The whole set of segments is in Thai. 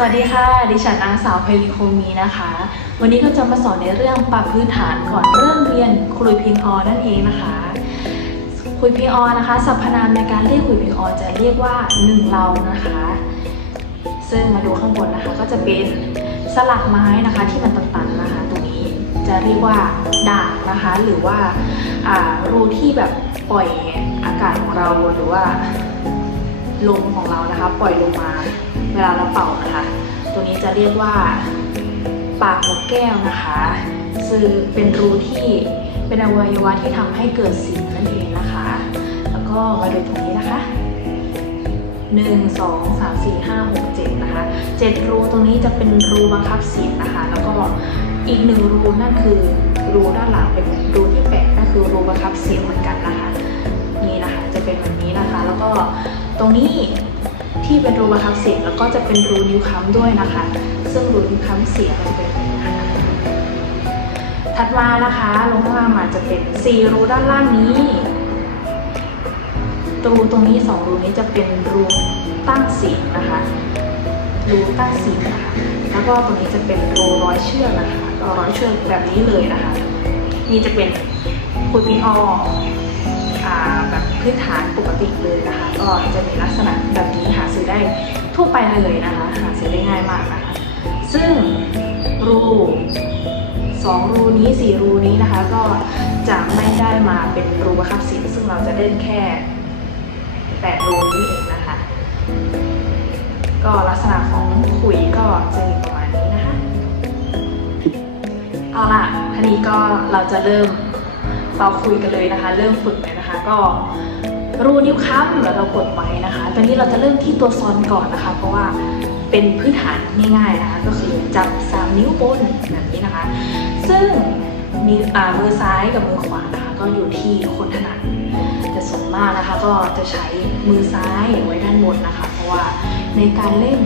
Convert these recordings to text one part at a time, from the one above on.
สวัสดีค่ะ ดิฉันนางสาวไพลิโคมีนะคะ วันนี้ก็จะมาสอนในเรื่องปรับพื้นฐานก่อนเริ่มเรียนคุยพิงออนั่นเองนะคะ คุยพิงออนะคะสรรพนามในการเรียกคุยพิงออจะเรียกว่าหนึ่งเรานะคะ ซึ่งมาดูข้างบนนะคะก็จะเป็นสลักไม้นะคะที่มันตันๆนะคะ ตรงนี้จะเรียกว่าด่างนะคะ หรือว่าารูที่แบบปล่อยอากาศของเราหรือว่าลมของเรานะคะ ปล่อยลงมา วลาเราเป่านะคะ ตัวนี้จะเรียกว่าปากนกแก้วนะคะซึ่งเป็นรูที่เป็นอวัยวะที่ทำให้เกิดเสียงนั่นเองนะคะ แล้วก็มาดูตรงนี้นะคะหนึ่งสองสามสี่ห้าหกเจ็ดนะคะเจ็ดรูตรงนี้จะเป็นรูบังคับเสียงนะคะ แล้วก็อีกหนึ่งรูนั่นคือรูด้านหลังเป็นรูที่แปดนั่นคือรูบังคับเสียงเหมือนกันนะคะ นี่นะคะจะเป็นแบบนี้นะคะ แล้วก็ตรงนี้ ที่เป็นรูประทับเสียงแล้วก็จะเป็นรูนิ้วค้ำด้วยนะคะ ซึ่งรูนิ้วค้ำเสียงมันจะเป็นถัดมานะคะลงข้างล่างมาจะเป็นสี่รูด้านล่างนี้รูตรงนี้สองรูนี้จะเป็นรูตั้งเสียงนะคะรูตั้งเสียงนะคะแล้วก็ตรงนี้จะเป็นรูร้อยเชือกนะคะร้อยเชือกแบบนี้เลยนะคะ นี่จะเป็นคุยพิงอออ่าแบบพื้นฐานปกติเลยนะคะ ก็จะมีลักษณะแบบนี้หาซื้อ ได้ทั่วไปเลยนะคะหาซื้อได้ง่ายมากนะคะซึ่งรูสองรูนี้สี่รูนี้นะคะ ก็จะไม่ได้มาเป็นรูประคับสีซึ่งเราจะเล่นแค่แปดรูนี้เองนะคะ ก็ลักษณะของขุยก็จะมีประมาณนี้นะคะ เอาล่ะทีนี้ก็เราจะเริ่มเราคุยกันเลยนะคะ เริ่มฝึกเลยนะคะ ก็ รูนิ้วค้ำแล้วเรากดไว้นะคะ ตอนนี้เราจะเริ่มที่ตัวซอนก่อนนะคะ เพราะว่าเป็นพื้นฐานง่ายๆนะคะ ก็คือจับสามนิ้วบนแบบนี้นะคะ ซึ่งมีมือซ้ายกับมือขวานะคะก็อยู่ที่คนถนัดแต่ส่วนมากนะคะ ก็จะใช้มือซ้ายไว้ด้านบนนะคะ เพราะว่าในการเล่น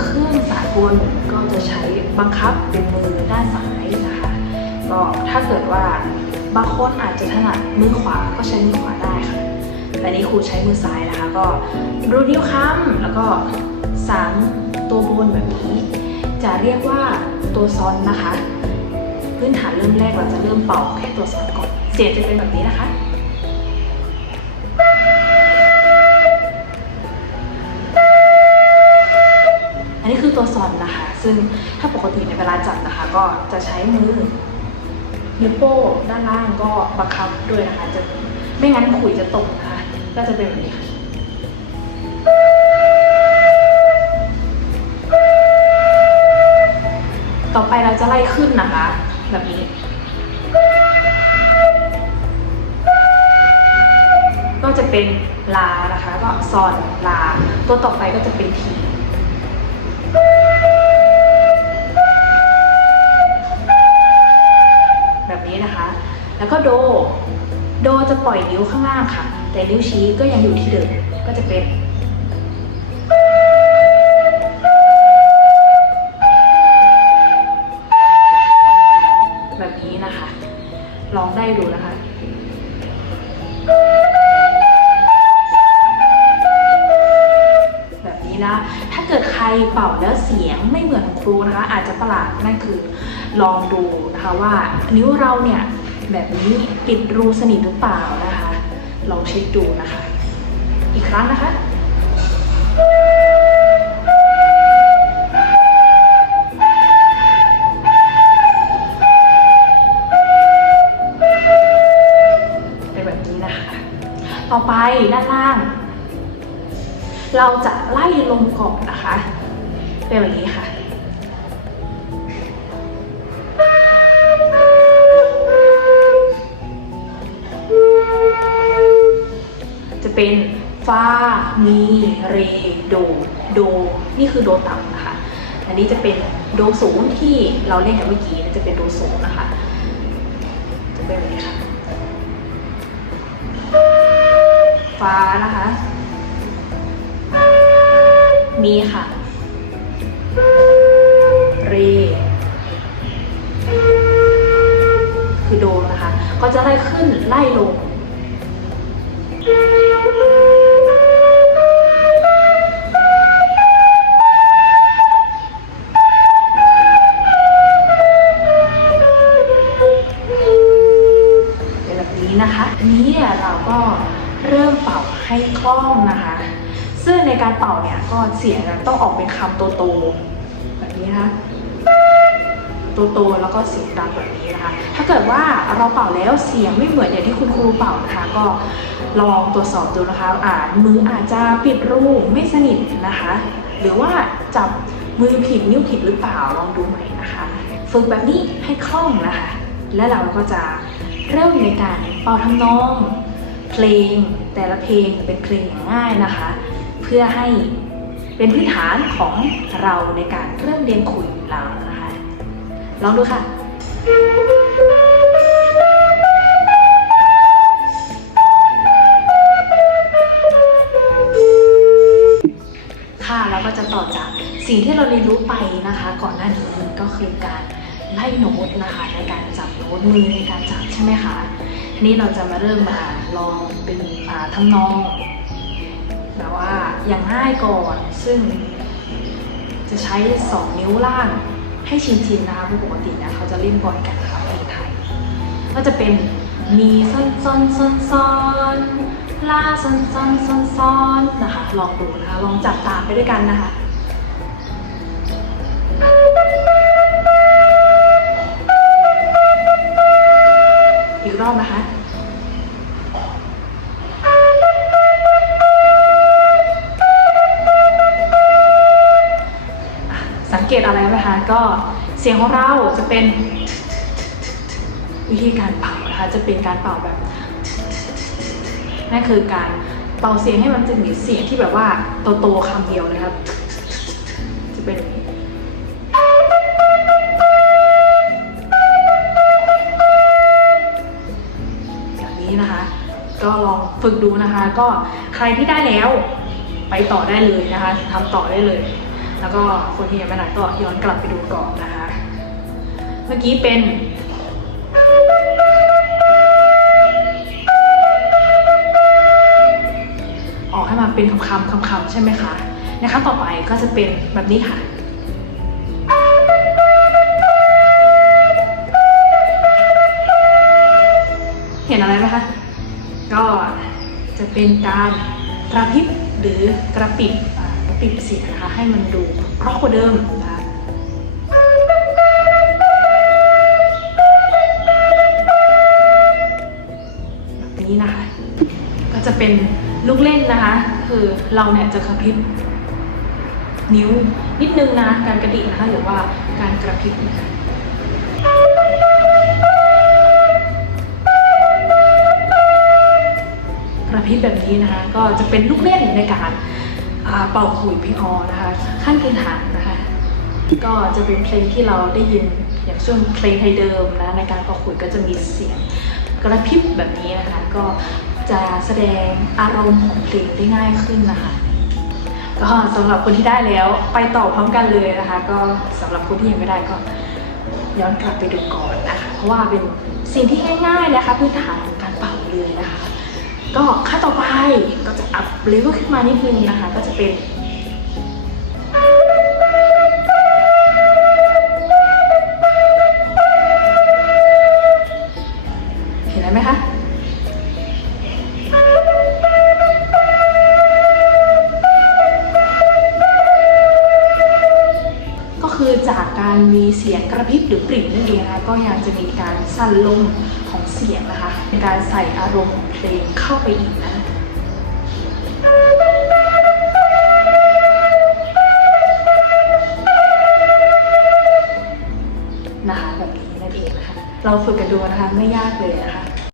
เครื่องสากลก็จะใช้บังคับเป็นมือด้านซ้ายนะคะ ก็ถ้าเกิดว่าบางคนอาจจะถนัดมือขวาก็ใช้มือขวาได้ค่ะ แต่นี่ครูใช้มือซ้ายนะคะ ก็รูนิ้วค้ำแล้วก็สามตัวบนแบบนี้ จะเรียกว่าตัวซ้อนนะคะ พื้นฐานเริ่มแรกเราจะเริ่มเป่าแค่ตัวซ้อนก่อน เสียงจะเป็นแบบนี้นะคะอันนี้คือตัวซอนนะคะ ซึ่งถ้าปกติในเวลาจับนะคะ ก็จะใช้มือนิ้วโป้งด้านล่างก็บังคับด้วยนะคะ จะไม่งั้นขุยจะตกนะคะ ก็จะเป็นแบบนี้ค่ะต่อไปเราจะไล่ขึ้นนะคะ แบบนี้ ก็จะเป็นลานะคะ ก็ซอนลา ตัวต่อไปก็จะเป็นทีแบบนี้นะคะ แล้วก็โด โดจะปล่อยนิ้วข้างล่างค่ะ แต่นิ้วชี้ก็ยังอยู่ที่เดิมก็จะเป็นแบบนี้นะคะ ลองได้ดูนะคะแบบนี้นะถ้าเกิดใครเป่าแล้วเสียงไม่เหมือนครูนะคะ อาจจะประหลาดนั่นคือลองดูนะคะว่านิ้วเราเนี่ยแบบนี้ปิดรูสนิทหรือเปล่านะคะ ลองเช็คดูนะคะ อีกครั้งนะคะเป็นแบบนี้นะคะต่อไปด้านล่าง เราจะไล่ลงก่อนนะคะ เป็นแบบนี้ค่ะ เป็นฟามีเรโดโด นี่คือโดต่ำนะคะอันนี้จะเป็นโดสูงที่เราเล่นกันเมื่อกี้จะเป็นโดสูงนะคะ จะเป็นแบบนี้ค่ะฟ้านะคะ มีค่ะ เร คือโดนะคะ ก็จะไล่ขึ้นไล่ลง เสียงต้องออกเป็นคำโตๆแบบนี้นะคะโตๆแล้วก็เสียงดังแบบนี้นะคะ ถ้าเกิดว่าเราเป่าแล้วเสียงไม่เหมือนอย่างที่คุณครูเป่านะคะ ก็ลองตรวจสอบดูนะคะอ่ามืออาจจะปิดรูไม่สนิทนะคะ หรือว่าจับมือผิดนิ้วผิดหรือเปล่าลองดูใหม่นะคะ ฝึกแบบนี้ให้คล่องนะคะ และเราก็จะเริ่มในการเป่าทำนอง เพลงแต่ละเพลงเป็นเพลงงง่ายนะคะ เพื่อให้ เป็นพื้นฐานของเราในการเริ่มเรียนขุยเรานะคะลองดูค่ะค่ะแล้วก็จะต่อจากสิ่งที่เราเรียนรู้ไปนะคะ ก่อนหน้านี้ก็คือการไล่โน้ตนะคะในการจับโน้ตมือในการจับใช่ไหมคะทีนี้เราจะมาเริ่มมาลองเป็นอ่าทำนอง แบบว่าอย่างง่ายก่อน ซึ่งจะใช้ 2 นิ้วล่างให้ชินชินๆนะคะเพราะปกตินี่ยเขาจะเล่นบ่อยกันนะคะเพลงไทย ก็จะเป็นมีซ้อนซ้อนซ้อนซ้อนลาซ้อนซ้อนซ้อนซ้อนนะคะลองดูนะคะลองจับตามไปด้วยกันนะคะอีกรอบนะคะ เกตอะไรไหมคะ ก็เสียงของเราจะเป็นวิธีการเป่านะคะ จะเป็นการเป่าแบบนั่นคือการเป่าเสียงให้มันจะมีเสียงที่แบบว่าโตๆคำเดียวเลยครับ จะเป็นแบบนี้แบบนี้นะคะ ก็ลองฝึกดูนะคะ ก็ใครที่ได้แล้วไปต่อได้เลยนะคะทำต่อได้เลย แล้วก็คนที่ยังไม่ได้ก็ย้อนกลับไปดูก่อนนะคะ เมื่อกี้เป็นออกให้มาเป็นคำคำคำคำใช่ไหมคะนะคะต่อไปก็จะเป็นแบบนี้ค่ะเห็นอะไรไหมคะ ก็จะเป็นการกระพริบหรือกระปิบอ่ากระ ปิบเสียงนะคะ ให้มันดูเพราะกว่าเดิมนะคะแบบนี้นะคะ ก็จะเป็นลูกเล่นนะคะ คือเราเนี่ยจะกระพริบนิ้วนิดนึงนะการกระดิกนะคะ หรือว่าการกระพริบนะคะกระพริบแบบนี้นะคะ ก็จะเป็นลูกเล่นในการ เป่าขุยพี่ออนะคะ ขั้นพื้นฐานนะคะ ก็จะเป็นเพลงที่เราได้ยินอย่างช่วงเพลงไทยเดิมนะในการเป่าขุยก็จะมีเสียงกระพริบแบบนี้นะคะ ก็จะแสดงอารมณ์ของเพลงได้ง่ายขึ้นนะคะก็สำหรับคนที่ได้แล้วไปต่อพร้อมกันเลยนะคะ ก็สำหรับคนที่ยังไม่ได้ก็ย้อนกลับไปดูก่อนนะคะ เพราะว่าเป็นสิ่งที่ง่ายๆนะคะพื้นฐานของการเป่าเลยนะคะ ก็ขั้นต่อไปก็จะอัพเลเวลขึ้นมานิดนึงนะคะ ก็จะเป็นเห็นไหมคะก็คือจากการมีเสียงกระพริบหรือปริ่มนั่นเองนะคะก็ยังจะ สั่นลมของเสียงนะคะเป็นการใส่อารมณ์ของเพลงเข้าไปอีกนะนะคะแบบนี้นั่นเองนะคะเราฝึกกันดูนะคะไม่ยากเลยนะคะ